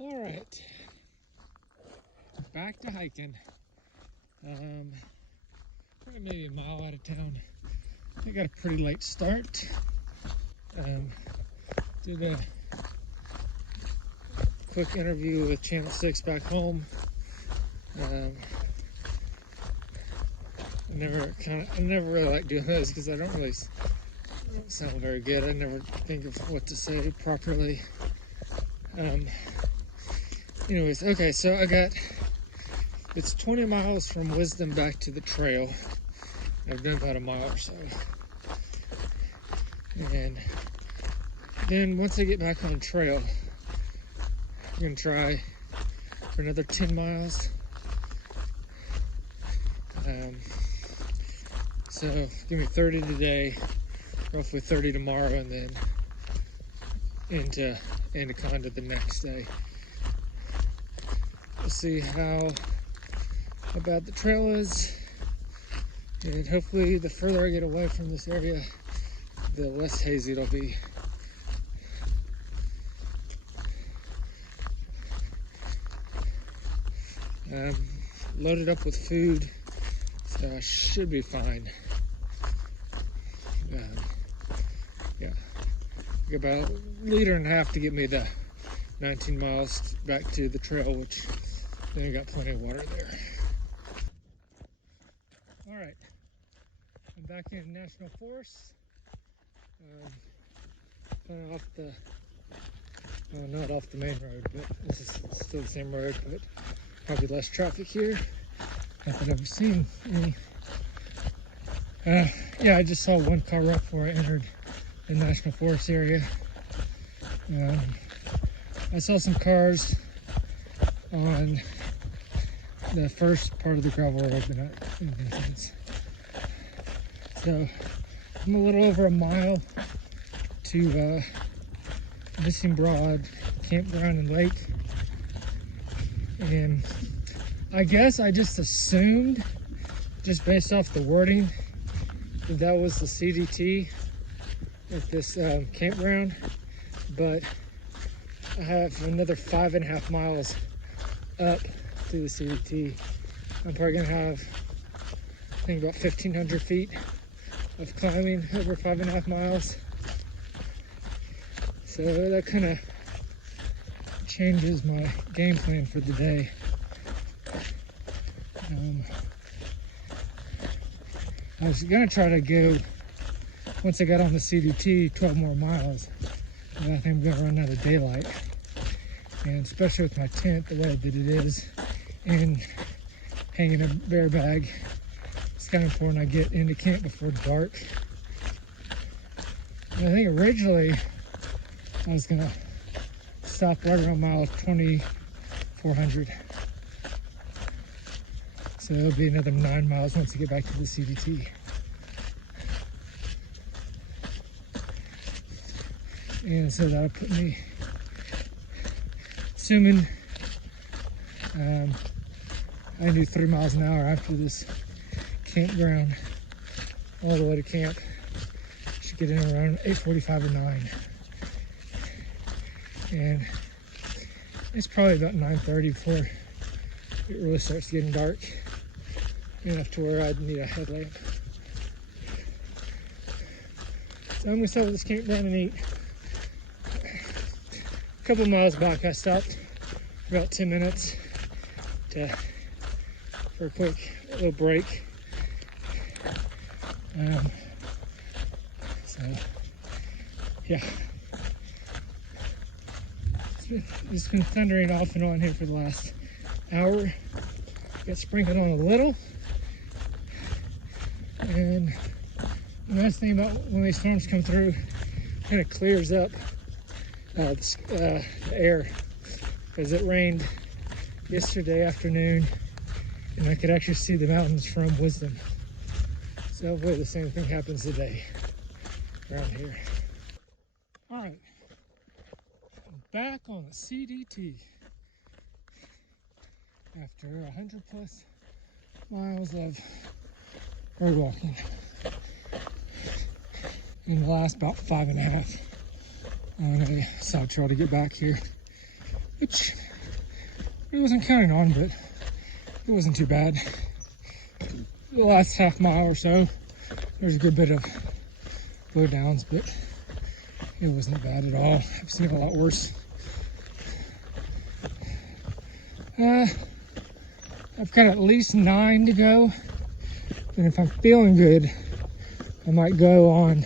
All right, back to hiking. Probably maybe a mile out of town. I got a pretty late start. Did a quick interview with Channel 6 back home. I never really like doing those because I don't sound very good. I never think of what to say properly. Anyways, okay, so it's 20 miles from Wisdom back to the trail. I've done about a mile or so. And then once I get back on the trail, I'm gonna try for another 10 miles. So give me 30 today, roughly 30 tomorrow, and then into Anaconda the next day. We'll see how bad the trail is, and hopefully the further I get away from this area, the less hazy it'll be. Loaded up with food, so I should be fine. Yeah, about a liter and a half to get me the 19 miles back to the trail, which then I got plenty of water there. All right, I'm back in National Forest. Kind of not off the main road, but this is still the same road, but probably less traffic here. Not that I've ever seen any. Yeah, I just saw one car right before I entered the National Forest area. I saw some cars on the first part of the gravel road, but not in the distance. So I'm a little over a mile to Missing Broad Campground and Lake. And I guess I just assumed, just based off the wording, that was the CDT at this campground, but I have another 5.5 miles up to the CDT. I'm probably gonna have, I think, about 1,500 feet of climbing over 5.5 miles. So that kind of changes my game plan for the day. I was gonna try to go, once I got on the CDT, 12 more miles. And I think I'm gonna run out of daylight. And especially with my tent, the way that it is, and hanging a bear bag, it's kind of important I get into camp before dark. And I think originally I was gonna stop right around mile 2,400. So it'll be another 9 miles once I get back to the CDT. And so that'll put me, assuming I do 3 miles an hour after this campground, all the way to camp. Should get in around 8:45 or 9. And it's probably about 9:30 before it really starts getting dark, enough to where I'd need a headlamp. So I'm gonna stop at this campground and eat. A couple miles back, I stopped for about 10 minutes for a quick little break. So yeah, it's been thundering off and on here for the last hour. Got sprinkled on a little. And the nice thing about when these storms come through, it kind of clears up the air, because it rained yesterday afternoon and I could actually see the mountains from Wisdom. So hopefully the same thing happens today around here. All right, I'm back on the CDT after 100 plus miles of road walking in the last about 5.5 on a side trail to get back here, which it wasn't counting on, but it wasn't too bad. The last half mile or so, there's a good bit of blow downs, but it wasn't bad at all. I've seen a lot worse. I've got at least 9 to go, and if I'm feeling good, I might go on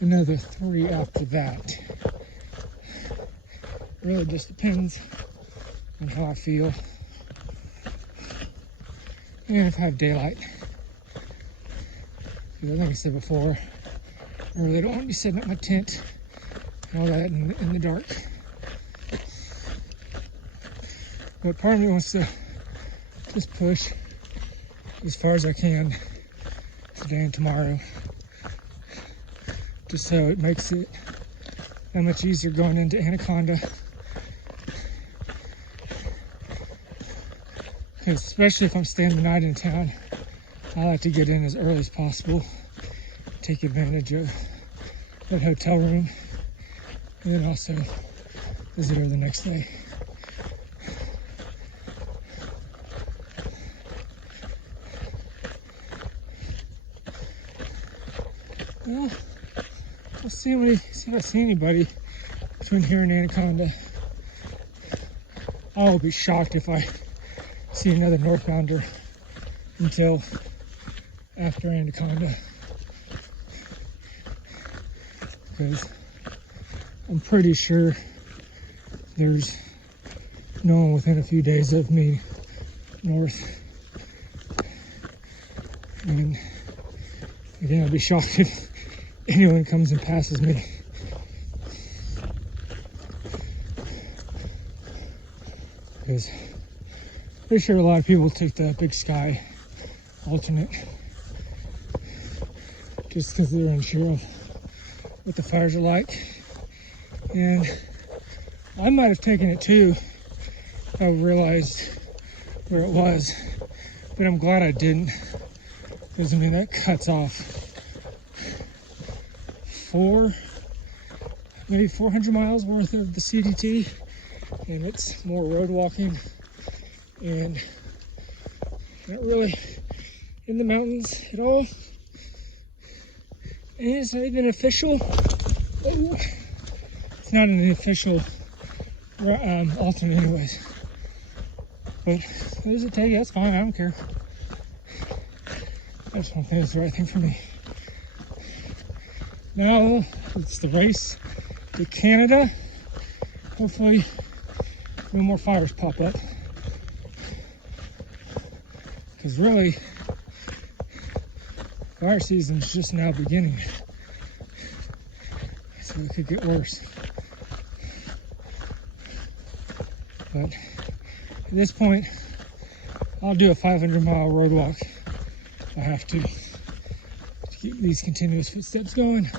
another 3 after that. It really just depends on how I feel and if I have daylight. Because like I said before, I really don't want to be setting up my tent and all that in the dark. But part of me wants to just push as far as I can today and tomorrow, just so it makes it that much easier going into Anaconda. Because especially if I'm staying the night in town, I like to get in as early as possible, take advantage of that hotel room, and then also visit her the next day. Well, we'll see if I see anybody between here and Anaconda. I will be shocked if I see another northbounder until after Anaconda, because I'm pretty sure there's no one within a few days of me north. And again, I'll be shocked if anyone comes and passes me. Because I'm pretty sure a lot of people took the Big Sky alternate just because they're unsure of what the fires are like. And I might have taken it too if I realized where it was, but I'm glad I didn't, because I mean that cuts off maybe 400 miles worth of the CDT, and it's more road walking and not really in the mountains at all. And it's not even official. It's not an official alternate anyways. But what does it take? That's fine, I don't care. I just don't think it's the right thing for me. Now it's the race to Canada. Hopefully no more fires pop up. Because really, fire season's just now beginning. So it could get worse. But at this point, I'll do a 500-mile road walk if I have to keep these continuous footsteps going.